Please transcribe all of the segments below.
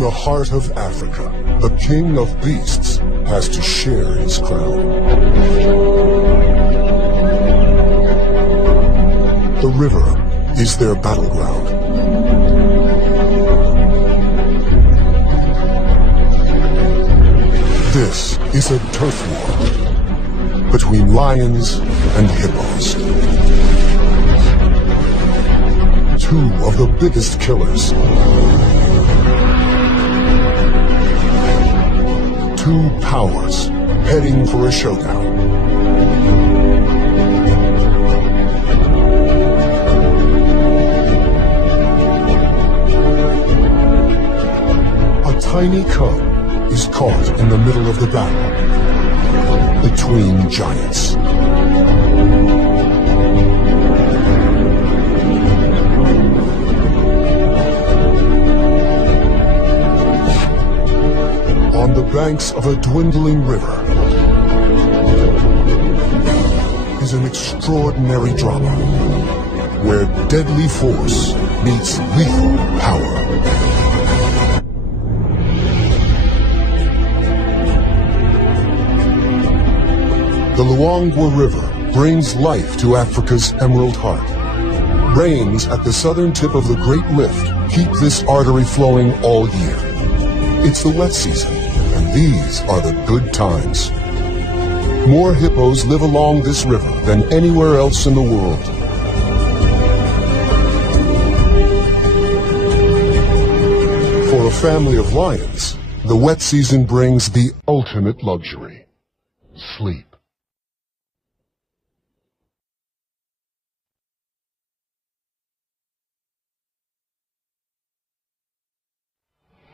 the heart of Africa, the king of beasts has to share his crown. The river is their battleground. This is a turf war between lions and hippos. Two of the biggest killers. Two powers heading for a showdown. A tiny cub is caught in the middle of the battle between giants. On the banks of a dwindling river is an extraordinary drama where deadly force meets lethal power. The Luangwa River brings life to Africa's Emerald Heart. Rains at the southern tip of the Great Rift keep this artery flowing all year. It's the wet season, and these are the good times. More hippos live along this river than anywhere else in the world. For a family of lions, the wet season brings the ultimate luxury: sleep.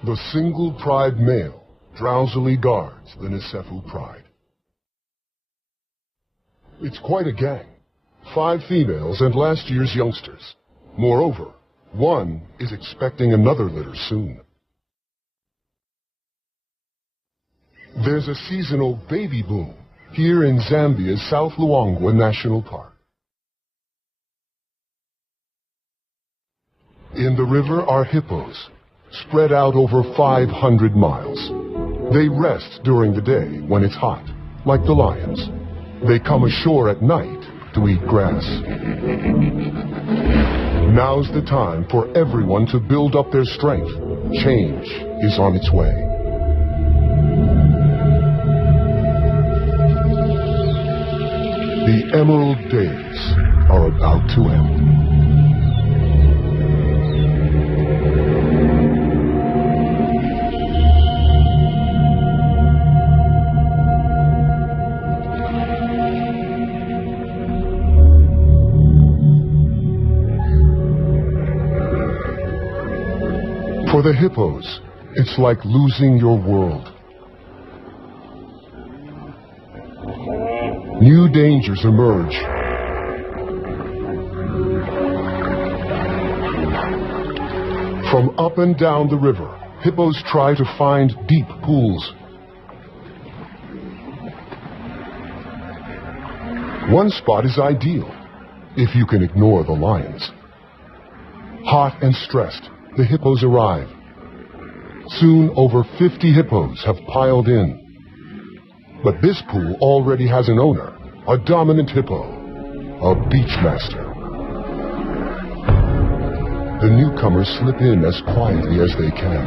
The single pride male drowsily guards the Nisefu pride. It's quite a gang. 5 females and last year's youngsters. Moreover, one is expecting another litter soon. There's a seasonal baby boom here in Zambia's South Luangwa National Park. In the river are hippos, spread out over 500 miles. They rest during the day when it's hot, like the lions. They come ashore at night to eat grass. Now's the time for everyone to build up their strength. Change is on its way. The emerald days are about to end. For the hippos, it's like losing your world. New dangers emerge. From up and down the river, hippos try to find deep pools. One spot is ideal, if you can ignore the lions. Hot and stressed, the hippos arrive. Soon over 50 hippos have piled in. But this pool already has an owner, a dominant hippo, a beachmaster. The newcomers slip in as quietly as they can.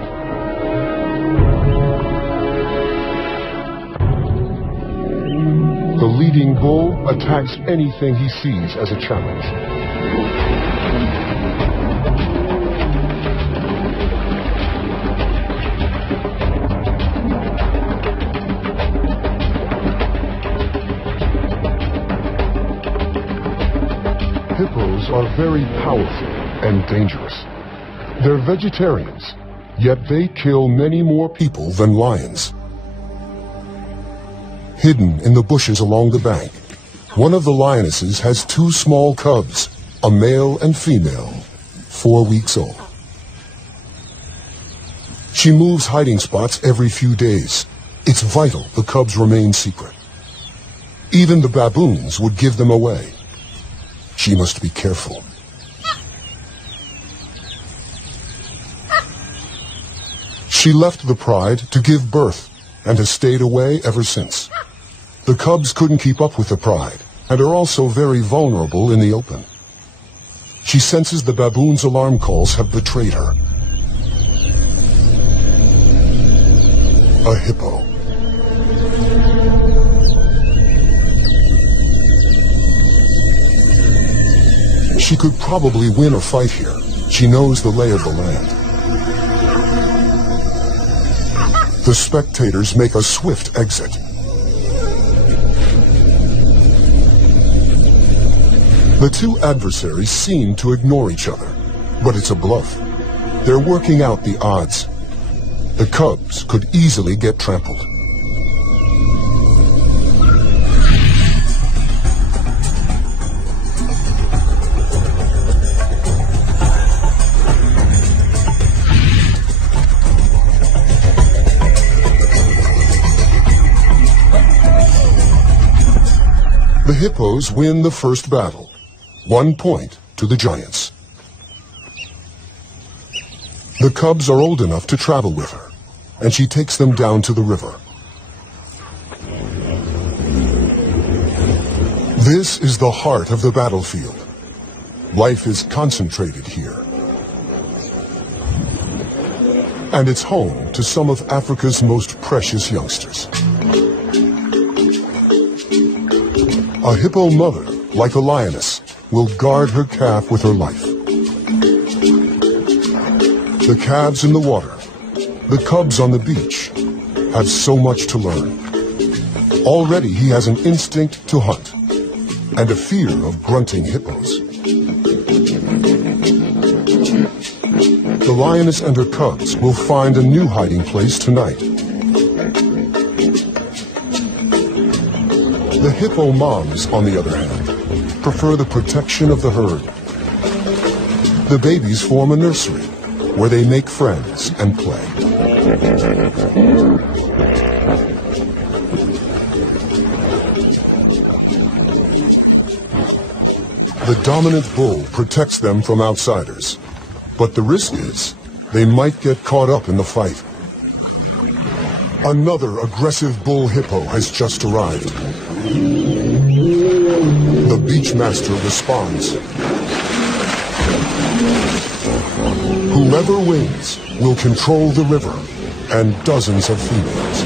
The leading bull attacks anything he sees as a challenge. Hippos are very powerful and dangerous. They're vegetarians, yet they kill many more people than lions. Hidden in the bushes along the bank, one of the lionesses has 2 small cubs, a male and female, 4 weeks old. She moves hiding spots every few days. It's vital the cubs remain secret. Even the baboons would give them away. She must be careful. She left the pride to give birth and has stayed away ever since. The cubs couldn't keep up with the pride and are also very vulnerable in the open. She senses the baboon's alarm calls have betrayed her. A hippo. She could probably win a fight here. She knows the lay of the land. The spectators make a swift exit. The two adversaries seem to ignore each other, but it's a bluff. They're working out the odds. The cubs could easily get trampled. The hippos win the first battle, 1 point to the giants. The cubs are old enough to travel with her, and she takes them down to the river. This is the heart of the battlefield. Life is concentrated here. And it's home to some of Africa's most precious youngsters. A hippo mother, like a lioness, will guard her calf with her life. The calves in the water, the cubs on the beach, have so much to learn. Already he has an instinct to hunt and a fear of grunting hippos. The lioness and her cubs will find a new hiding place tonight. The hippo moms, on the other hand, prefer the protection of the herd. The babies form a nursery where they make friends and play. The dominant bull protects them from outsiders, but the risk is they might get caught up in the fight. Another aggressive bull hippo has just arrived. The beachmaster responds. Whoever wins will control the river and dozens of females.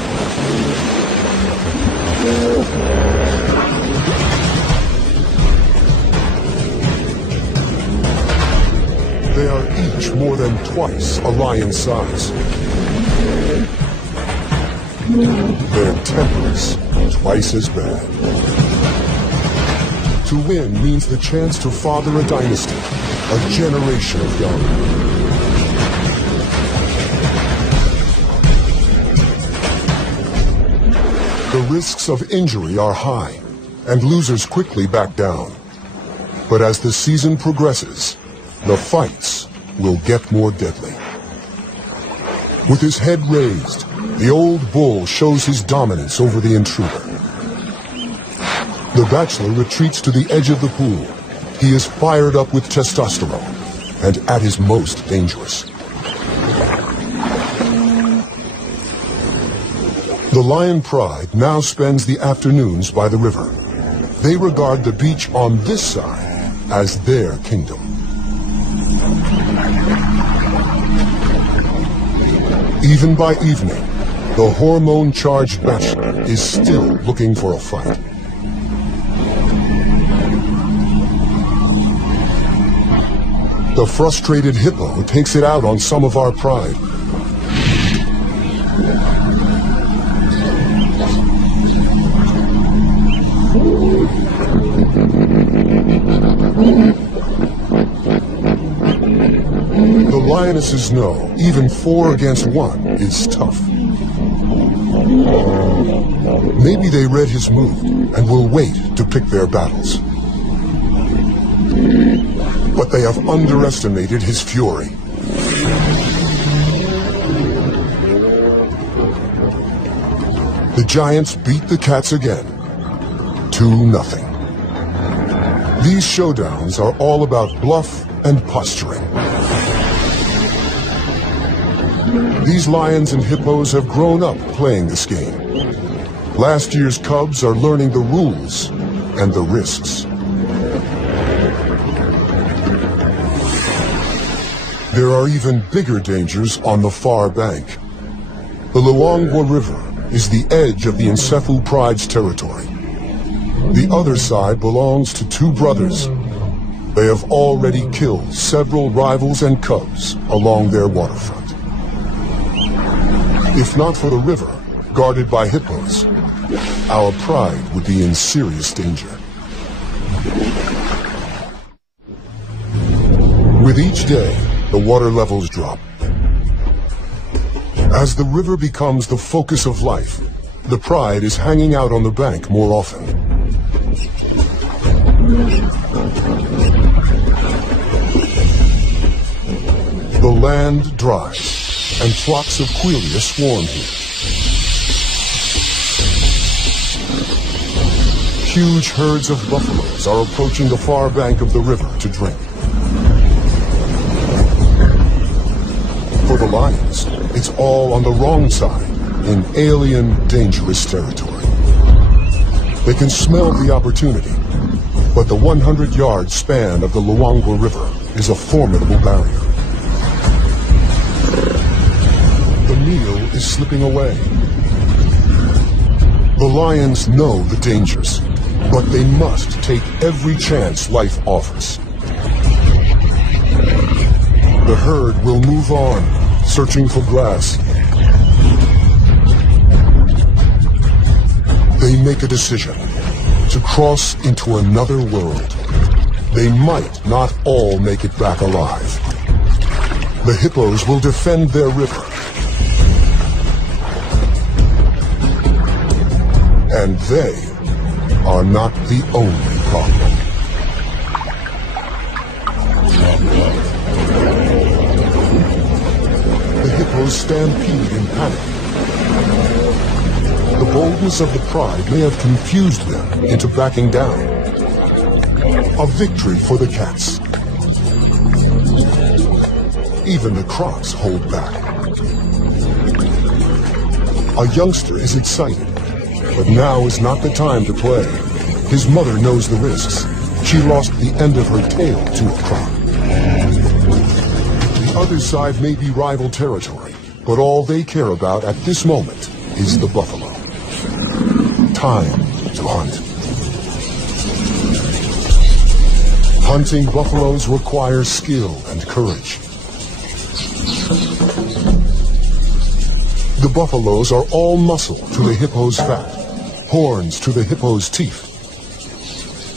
They are each more than twice a lion's size. Their tempers twice as bad. To win means the chance to father a dynasty, a generation of young. The risks of injury are high, and losers quickly back down. But as the season progresses, the fights will get more deadly. With his head raised, the old bull shows his dominance over the intruder. The bachelor retreats to the edge of the pool. He is fired up with testosterone and at his most dangerous. The lion pride now spends the afternoons by the river. They regard the beach on this side as their kingdom. Even by evening, the hormone-charged bachelor is still looking for a fight. The frustrated hippo takes it out on some of our pride. The lionesses know even 4 against 1 is tough. Maybe they read his mood and will wait to pick their battles. But they have underestimated his fury. The giants beat the cats again, 2-0. These showdowns are all about bluff and posturing. These lions and hippos have grown up playing this game. Last year's cubs are learning the rules and the risks. There are even bigger dangers on the far bank. The Luangwa River is the edge of the Nsefu Pride's territory. The other side belongs to two brothers. They have already killed several rivals and cubs along their waterfront. If not for the river, guarded by hippos, our pride would be in serious danger. With each day, the water levels drop. As the river becomes the focus of life, the pride is hanging out on the bank more often. The land dries, and flocks of quelea swarm here. Huge herds of buffaloes are approaching the far bank of the river to drink. For the lions, it's all on the wrong side, in alien, dangerous territory. They can smell the opportunity, but the 100-yard span of the Luangwa River is a formidable barrier. The meal is slipping away. The lions know the dangers, but they must take every chance life offers. The herd will move on, searching for grass. They make a decision to cross into another world. They might not all make it back alive. The hippos will defend their river. And they are not the only problem. The hippos stampede in panic. The boldness of the pride may have confused them into backing down. A victory for the cats. Even the crocs hold back. A youngster is excited, but now is not the time to play. His mother knows the risks. She lost the end of her tail to a croc. The other side may be rival territory, but all they care about at this moment is the buffalo. Time to hunt. Hunting buffaloes requires skill and courage. The buffaloes are all muscle to the hippo's fat, horns to the hippo's teeth.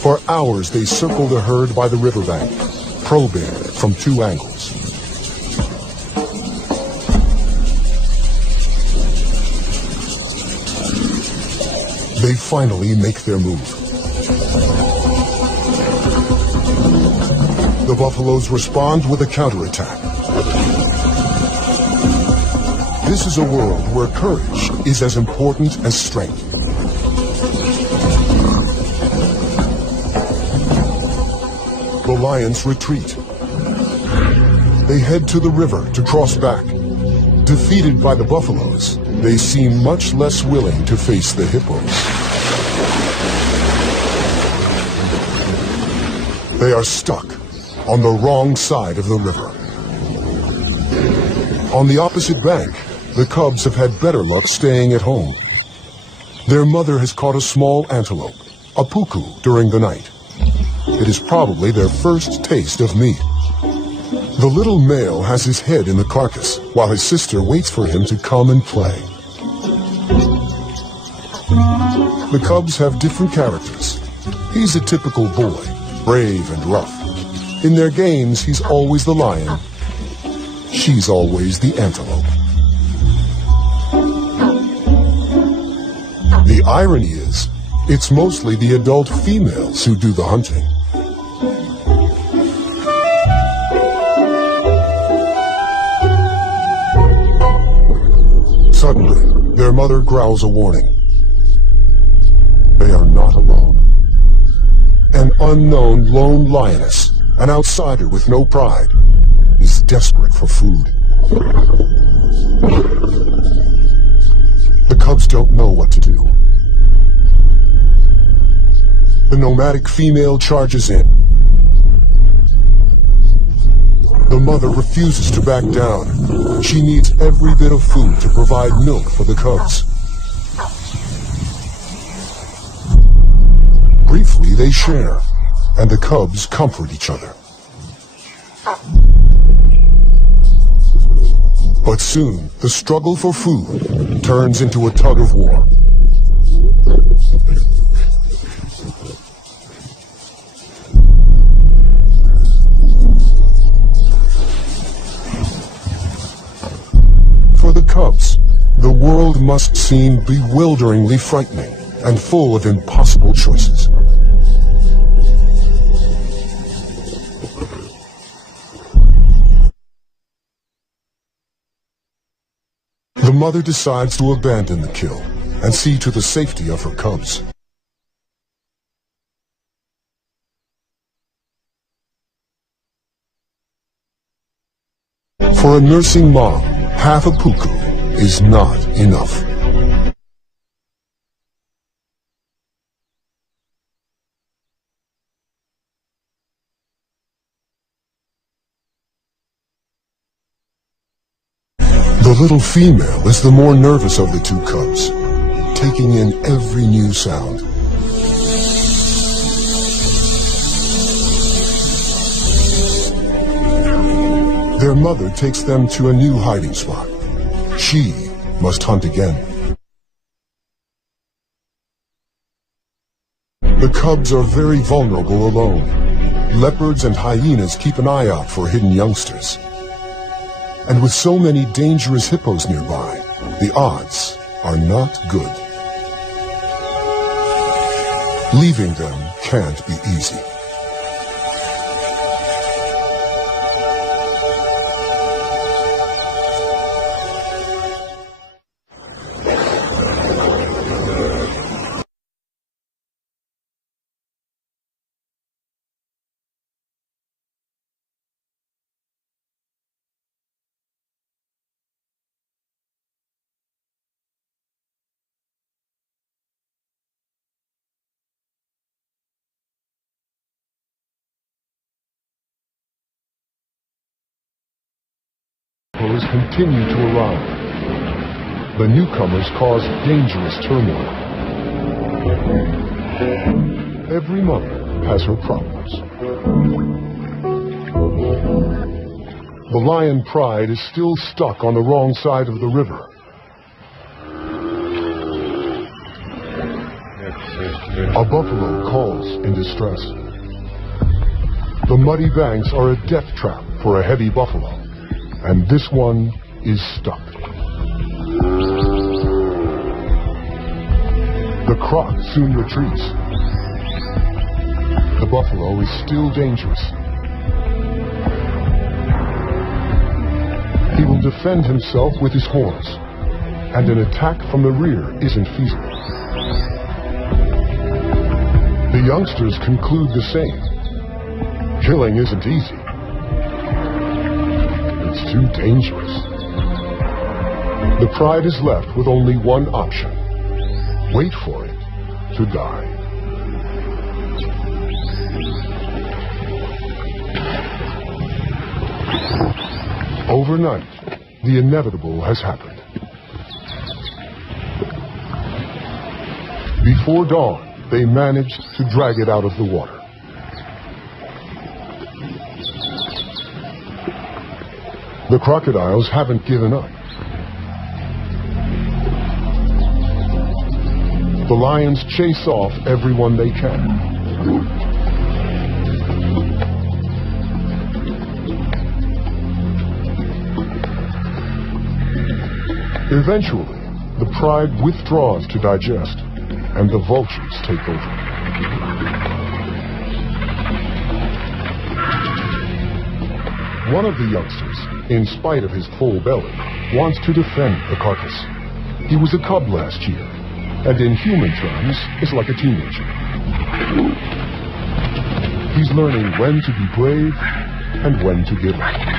For hours they circle the herd by the riverbank, probing from two angles. They finally make their move. The buffaloes respond with a counterattack. This is a world where courage is as important as strength. The lions retreat. They head to the river to cross back. Defeated by the buffaloes, they seem much less willing to face the hippos. They are stuck on the wrong side of the river. On the opposite bank, the cubs have had better luck staying at home. Their mother has caught a small antelope, a puku, during the night. It is probably their first taste of meat. The little male has his head in the carcass, while his sister waits for him to come and play. The cubs have different characters. He's a typical boy, brave and rough. In their games, he's always the lion. She's always the antelope. The irony is, it's mostly the adult females who do the hunting. Suddenly, their mother growls a warning. They are not alone. An unknown lone lioness, an outsider with no pride, is desperate for food. cubs don't know what to do. The nomadic female charges in. The mother refuses to back down. She needs every bit of food to provide milk for the cubs. Briefly, they share, and the cubs comfort each other. But soon, the struggle for food turns into a tug of war. For the cubs, the world must seem bewilderingly frightening and full of impossible choices. The mother decides to abandon the kill and see to the safety of her cubs. For a nursing mom, half a puku is not enough. The little female is the more nervous of the two cubs, taking in every new sound. Their mother takes them to a new hiding spot. She must hunt again. The cubs are very vulnerable alone. Leopards and hyenas keep an eye out for hidden youngsters. And with so many dangerous hippos nearby, the odds are not good. Leaving them can't be easy. Hippos continue to arrive. The newcomers cause dangerous turmoil. Every mother has her problems. The lion pride is still stuck on the wrong side of the river. A buffalo calls in distress. The muddy banks are a death trap for a heavy buffalo, and this one is stuck. The croc soon retreats. The buffalo is still dangerous. He will defend himself with his horns, and an attack from the rear isn't feasible. The youngsters conclude the same. Killing isn't easy. It's too dangerous. The pride is left with only one option. Wait for it to die. Overnight, the inevitable has happened. Before dawn, they managed to drag it out of the water. The crocodiles haven't given up. The lions chase off everyone they can. Eventually, the pride withdraws to digest, and the vultures take over. One of the youngsters, in spite of his full belly, wants to defend the carcass. He was a cub last year, and in human terms, is like a teenager. He's learning when to be brave and when to give up.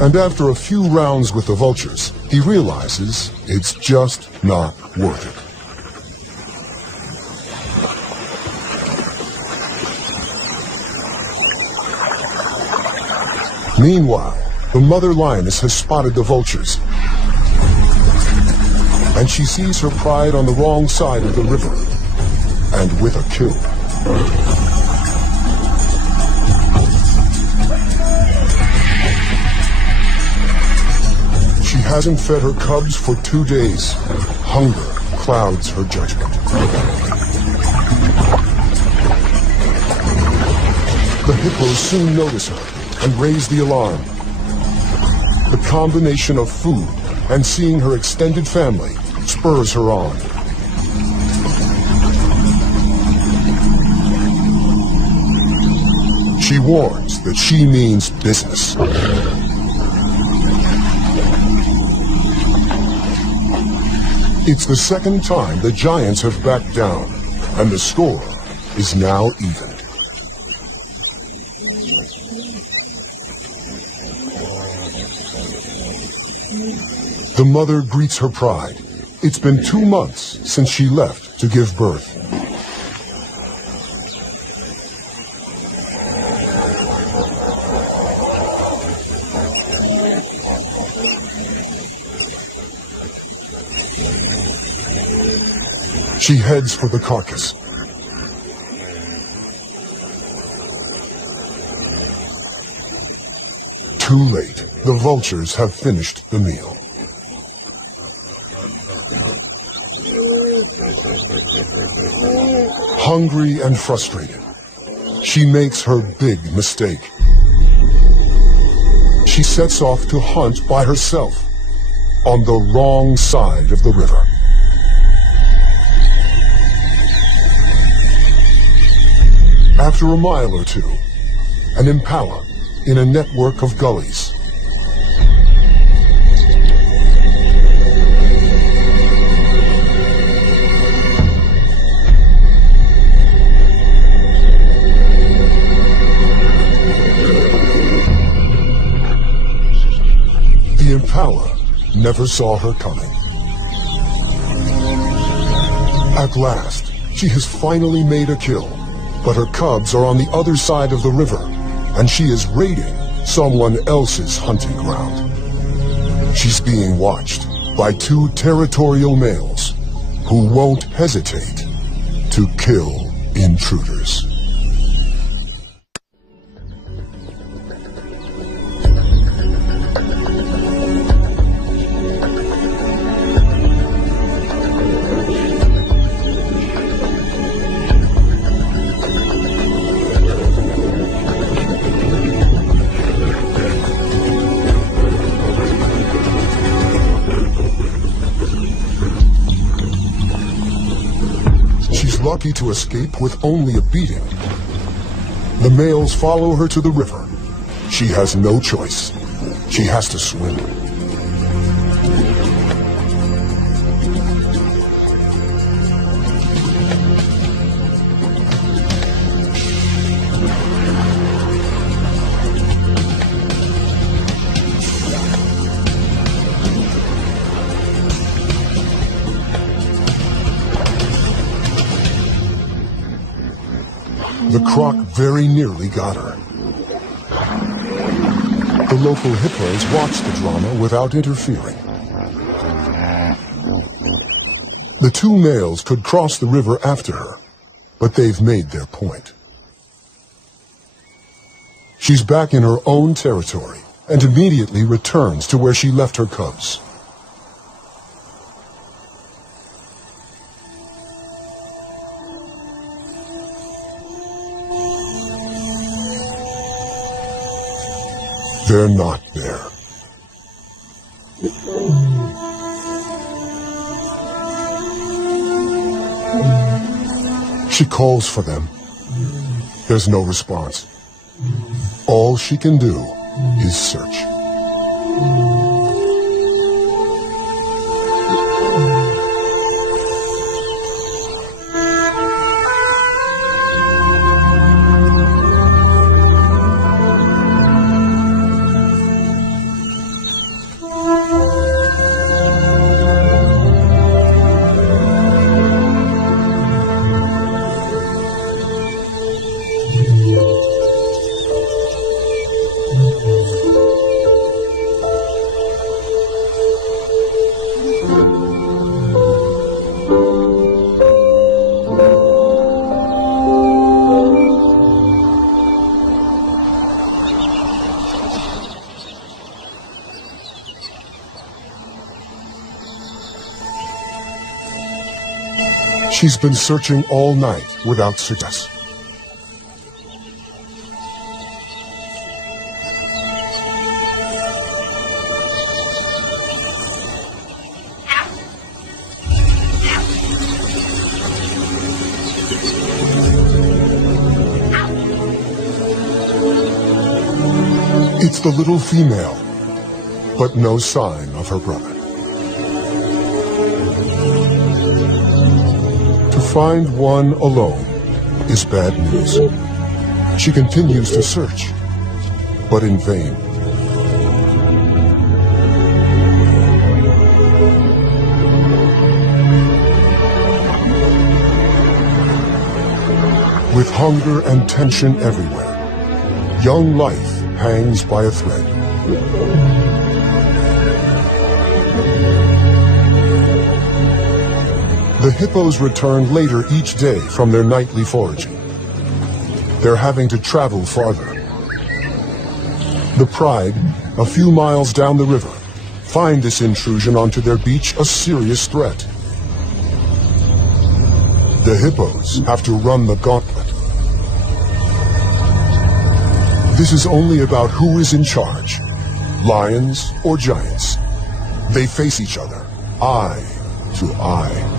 And after a few rounds with the vultures, he realizes it's just not worth it. Meanwhile, the mother lioness has spotted the vultures, and she sees her pride on the wrong side of the river, and with a kill. She hasn't fed her cubs for 2 days. Hunger clouds her judgment. The hippos soon notice her and raise the alarm. The combination of food and seeing her extended family spurs her on. She warns that she means business. It's the second time the giants have backed down, and the score is now even. The mother greets her pride. It's been 2 months since she left to give birth. She heads for the carcass. Too late. The vultures have finished the meal. Hungry and frustrated, she makes her big mistake. She sets off to hunt by herself on the wrong side of the river. After a mile or two, an impala in a network of gullies. The impala never saw her coming. At last, she has finally made a kill, but her cubs are on the other side of the river, and she is raiding someone else's hunting ground. She's being watched by 2 territorial males who won't hesitate to kill intruders. Lucky to escape with only a beating. The males follow her to the river. She has no choice. She has to swim. The croc very nearly got her. The local hippos watch the drama without interfering. The 2 males could cross the river after her, but they've made their point. She's back in her own territory and immediately returns to where she left her cubs. They're not there. She calls for them. There's no response. All she can do is search. She's been searching all night without success. It's the little female, but no sign of her brother. To find one alone is bad news. She continues to search, but in vain. With hunger and tension everywhere, young life hangs by a thread. The hippos return later each day from their nightly foraging. They're having to travel farther. The Pride, a few miles down the river, find this intrusion onto their beach a serious threat. The hippos have to run the gauntlet. This is only about who is in charge, lions or giants. They face each other, eye to eye.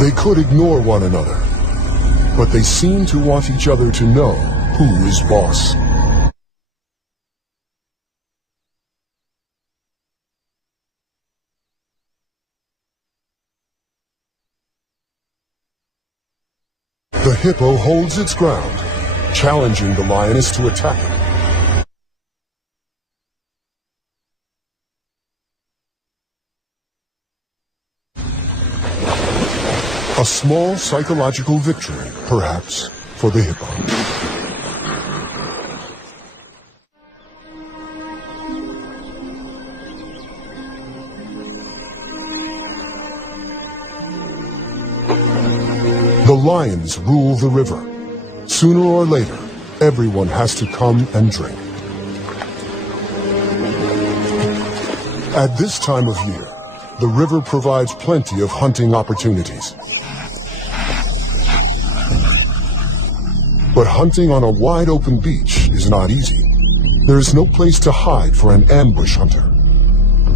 They could ignore one another, but they seem to want each other to know who is boss. The hippo holds its ground, challenging the lioness to attack it. A small psychological victory, perhaps, for the hippo. The lions rule the river. Sooner or later, everyone has to come and drink. At this time of year, the river provides plenty of hunting opportunities. But hunting on a wide open beach is not easy. There is no place to hide for an ambush hunter.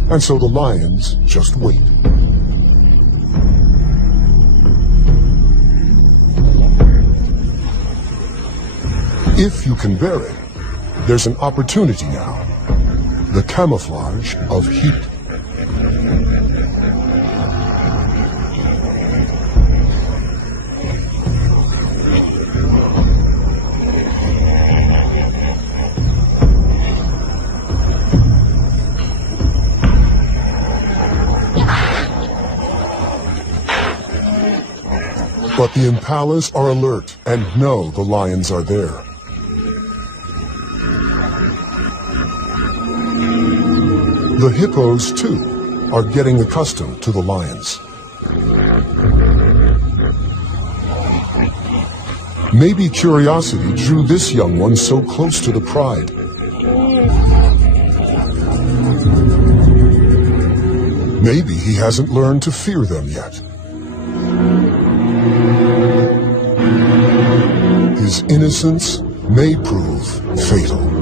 And so the lions just wait. If you can bear it, there's an opportunity now. The camouflage of heat. But the impalas are alert and know the lions are there. The hippos, too, are getting accustomed to the lions. Maybe curiosity drew this young one so close to the Pride. Maybe he hasn't learned to fear them yet. His innocence may prove fatal.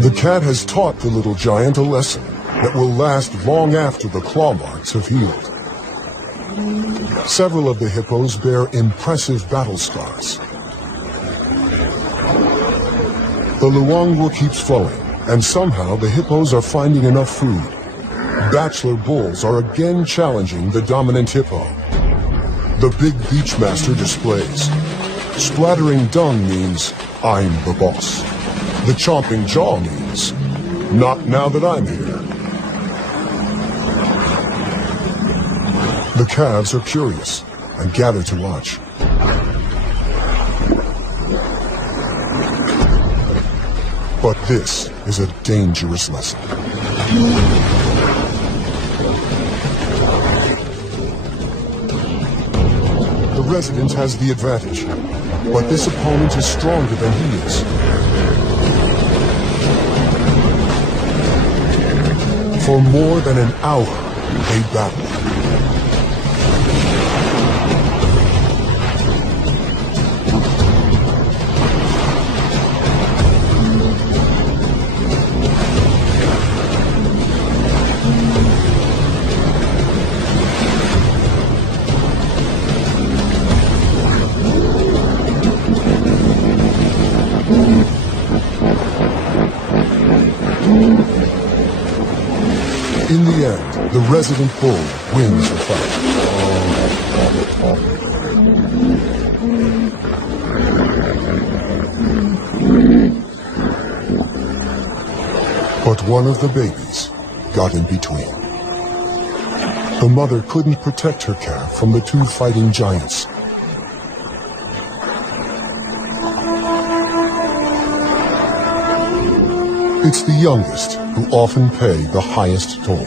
The cat has taught the little giant a lesson that will last long after the claw marks have healed. Several of the hippos bear impressive battle scars. The Luangwa keeps flowing, and somehow the hippos are finding enough food. Bachelor bulls are again challenging the dominant hippo. The big beachmaster displays. Splattering dung means, I'm the boss. The chomping jaw means, Not now that I'm here. The calves are curious and gather to watch. But this is a dangerous lesson. The resident has the advantage, but this opponent is stronger than he is. For more than an hour, they battle. In the end, the resident bull wins the fight. But one of the babies got in between. The mother couldn't protect her calf from the two fighting giants. It's the youngest who often pay the highest toll.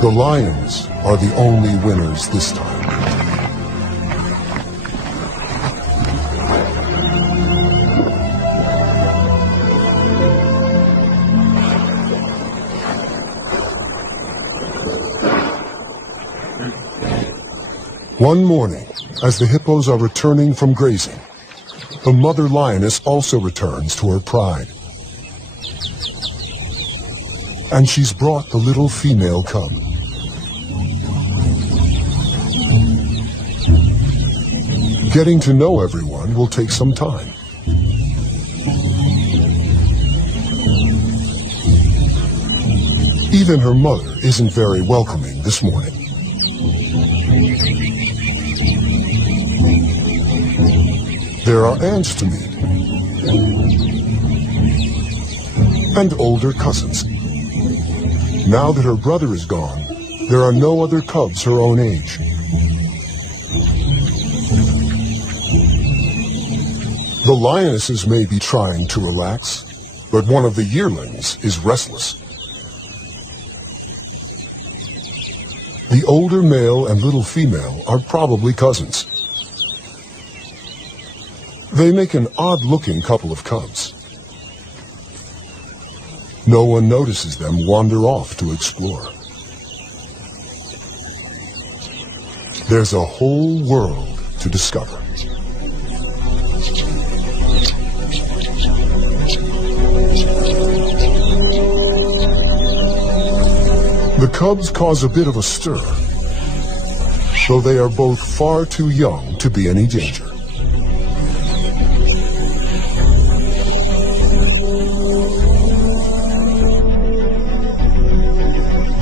The lions are the only winners this time. One morning, as the hippos are returning from grazing, the mother lioness also returns to her pride. And she's brought the little female cub. Getting to know everyone will take some time. Even her mother isn't very welcoming this morning. There are aunts to meet, and older cousins. Now that her brother is gone, there are no other cubs her own age. The lionesses may be trying to relax, but one of the yearlings is restless. The older male and little female are probably cousins. They make an odd-looking couple of cubs. No one notices them wander off to explore. There's a whole world to discover. The cubs cause a bit of a stir, though they are both far too young to be any danger.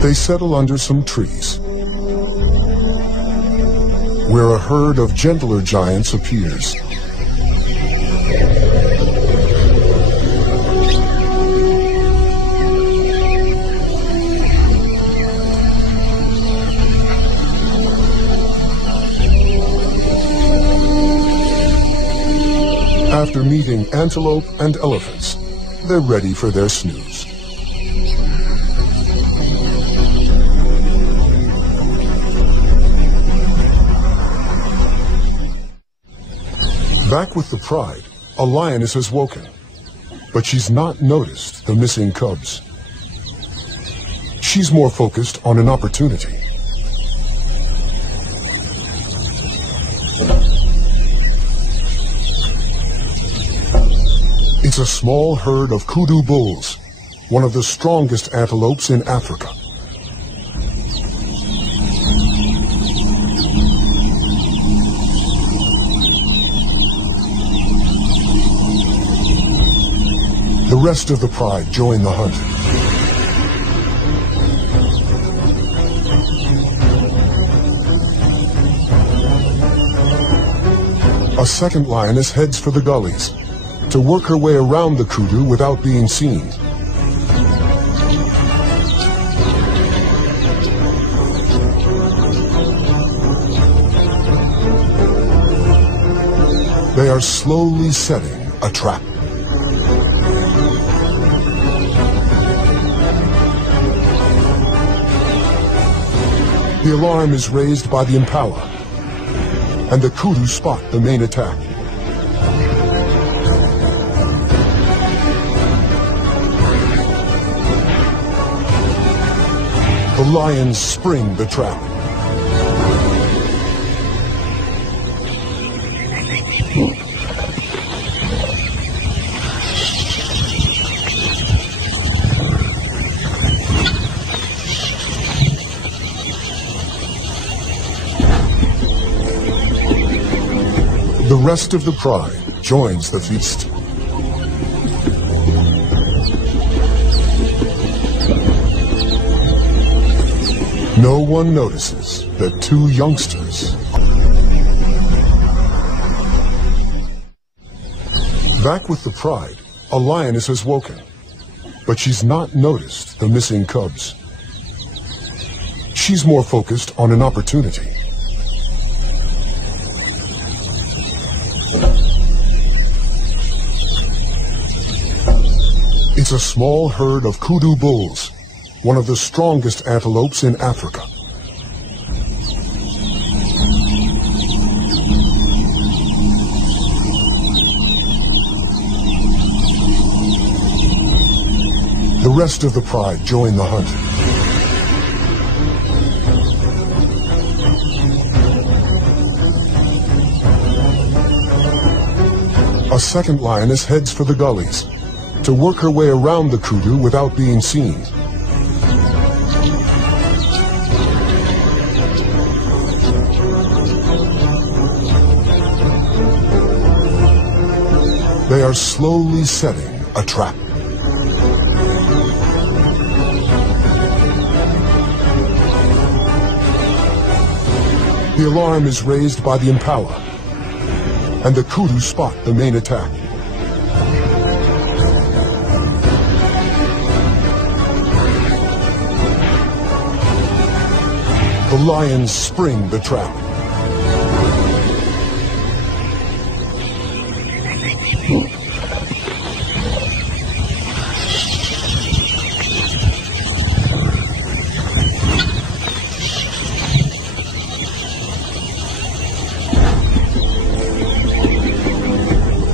They settle under some trees, where a herd of gentler giants appears. After meeting antelope and elephants, they're ready for their snooze. Back with the pride, a lioness has woken, but she's not noticed the missing cubs. She's more focused on an opportunity. It's a small herd of kudu bulls, one of the strongest antelopes in Africa. The rest of the pride join the hunt. A second lioness heads for the gullies to work her way around the kudu without being seen. They are slowly setting a trap. The alarm is raised by the impala, and the kudu spot the main attack. The lions spring the trap. The rest of the pride joins the feast. No one notices that two youngsters. Back with the pride, a lioness has woken, but she's not noticed the missing cubs. She's more focused on an opportunity. It's a small herd of kudu bulls, one of the strongest antelopes in Africa. The rest of the pride join the hunt. A second lioness heads for the gullies to work her way around the kudu without being seen. They are slowly setting a trap. The alarm is raised by the impala, and the kudu spot the main attack. The lions spring the trap.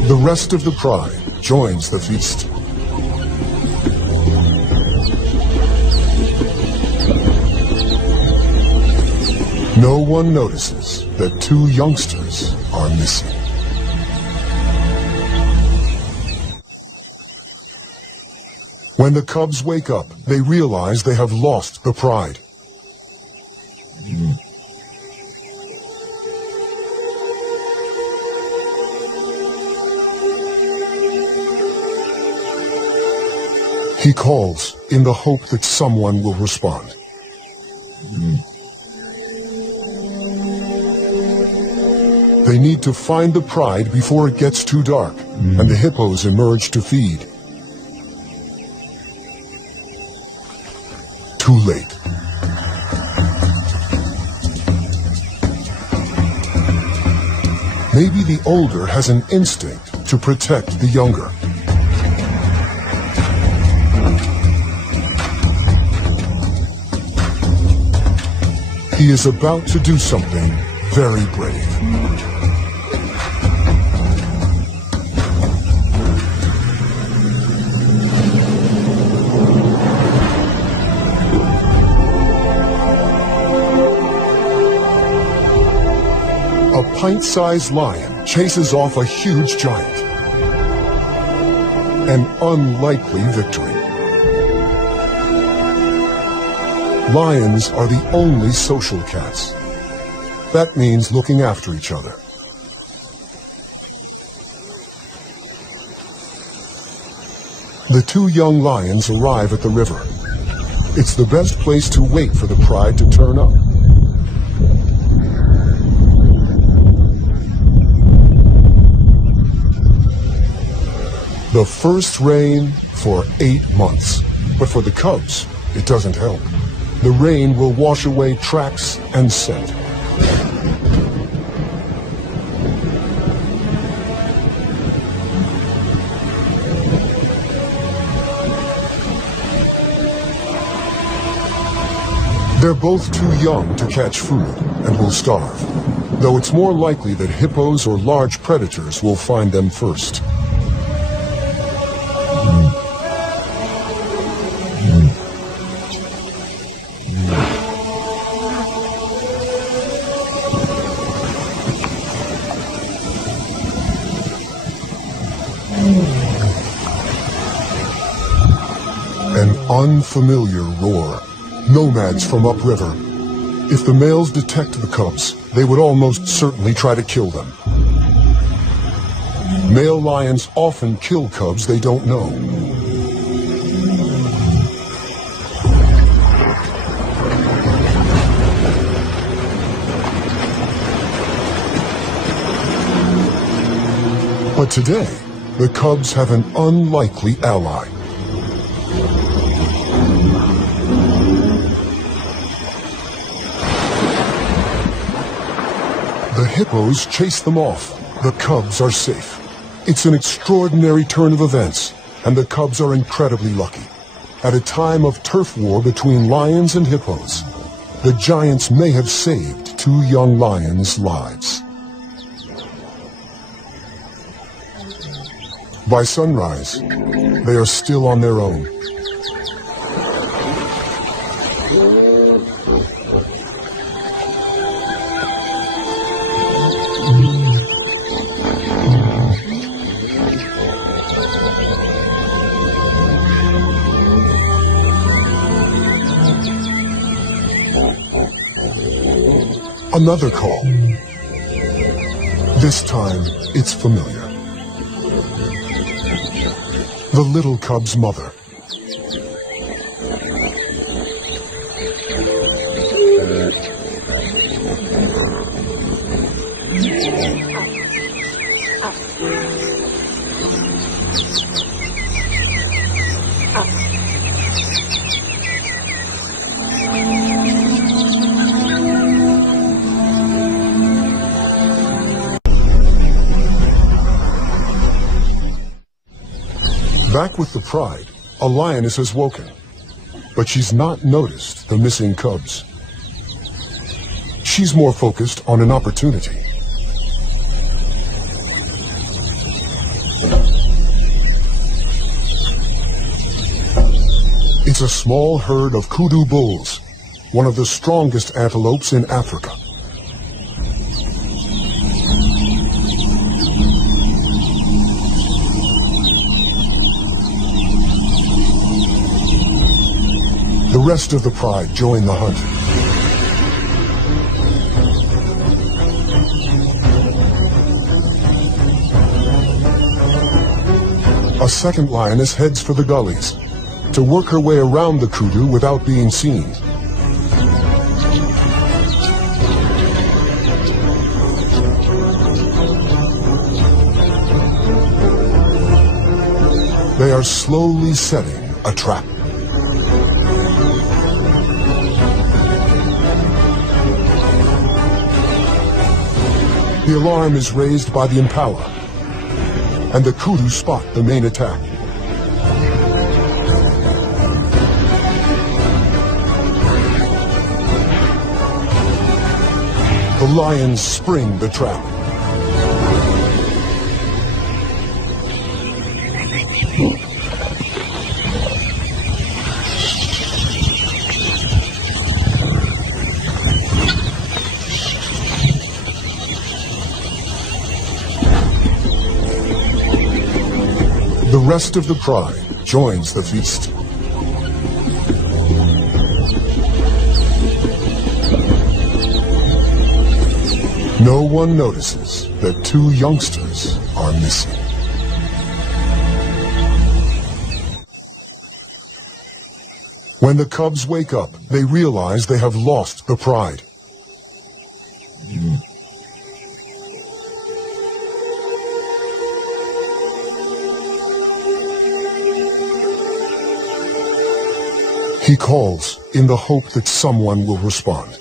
The rest of the pride joins the feast. No one notices that two youngsters are missing. When the cubs wake up, they realize they have lost the pride. He calls in the hope that someone will respond. They need to find the pride before it gets too dark, and the hippos emerge to feed. Too late. Maybe the older has an instinct to protect the younger. He is about to do something very brave. A pint-sized lion chases off a huge giant. An unlikely victory. Lions are the only social cats. That means looking after each other. The two young lions arrive at the river. It's the best place to wait for the pride to turn up. The first rain for 8 months. But for the cubs, it doesn't help. The rain will wash away tracks and scent. They're both too young to catch food and will starve, though it's more likely that hippos or large predators will find them first. An unfamiliar roar. Nomads from upriver. If the males detect the cubs, they would almost certainly try to kill them. Male lions often kill cubs they don't know. But today, the cubs have an unlikely ally. The hippos chase them off. The cubs are safe. It's an extraordinary turn of events, and the cubs are incredibly lucky. At a time of turf war between lions and hippos, the giants may have saved 2 young lions' lives. By sunrise, they are still on their own. Another call. This time, it's familiar. The little cub's mother. Back with the pride, a lioness has woken, but she's not noticed the missing cubs. She's more focused on an opportunity. It's a small herd of kudu bulls, one of the strongest antelopes in Africa. The rest of the pride join the hunt. A second lioness heads for the gullies to work her way around the kudu without being seen. They are slowly setting a trap. The alarm is raised by the impala, and the kudu spot the main attack. The lions spring the trap. The rest of the pride joins the feast. No one notices that 2 youngsters are missing. When the cubs wake up, they realize they have lost the pride. He calls in the hope that someone will respond.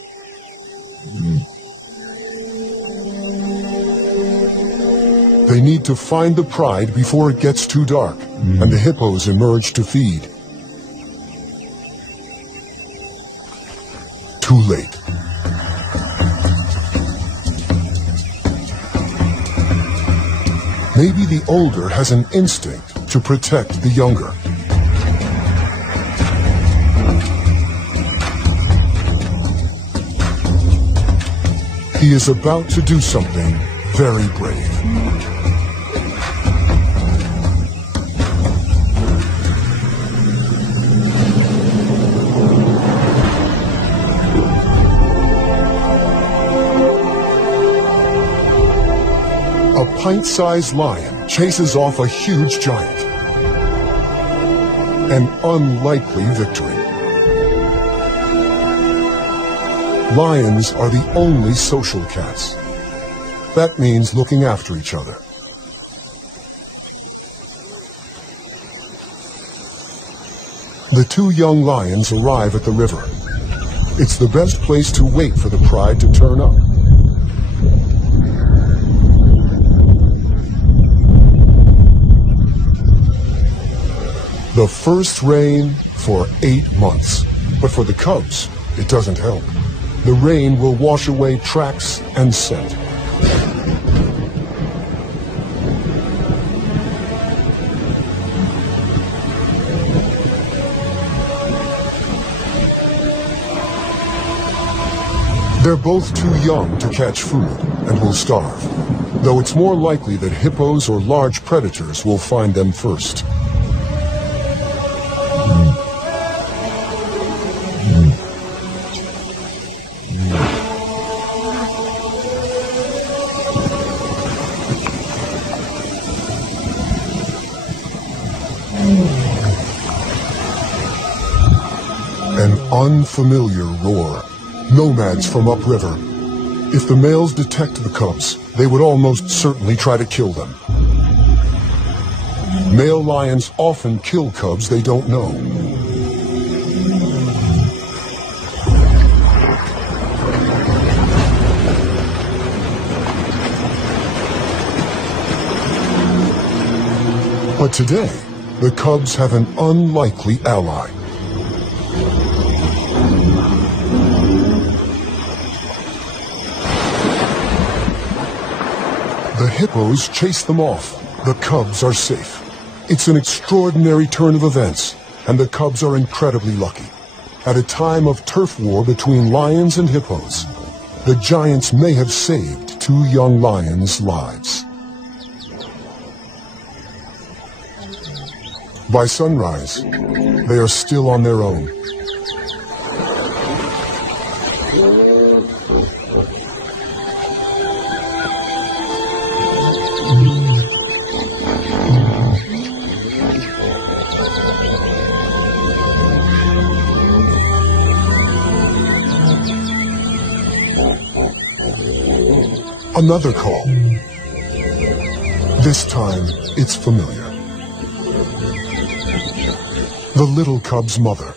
They need to find the pride before it gets too dark, and the hippos emerge to feed. Too late. Maybe the older has an instinct to protect the younger. He is about to do something very brave. A pint-sized lion chases off a huge giant. An unlikely victory. Lions are the only social cats. That means looking after each other. The two young lions arrive at the river. It's the best place to wait for the pride to turn up. The first rain for 8 months. But for the cubs, it doesn't help. The rain will wash away tracks and scent. They're both too young to catch food and will starve, though it's more likely that hippos or large predators will find them first. An unfamiliar roar. Nomads from upriver. If the males detect the cubs, they would almost certainly try to kill them. Male lions often kill cubs they don't know. But today, the cubs have an unlikely ally. The hippos chase them off. The cubs are safe. It's an extraordinary turn of events, and the cubs are incredibly lucky. At a time of turf war between lions and hippos, the giants may have saved two young lions' lives. By sunrise, they are still on their own. Another call. This time, it's familiar. The little cub's mother.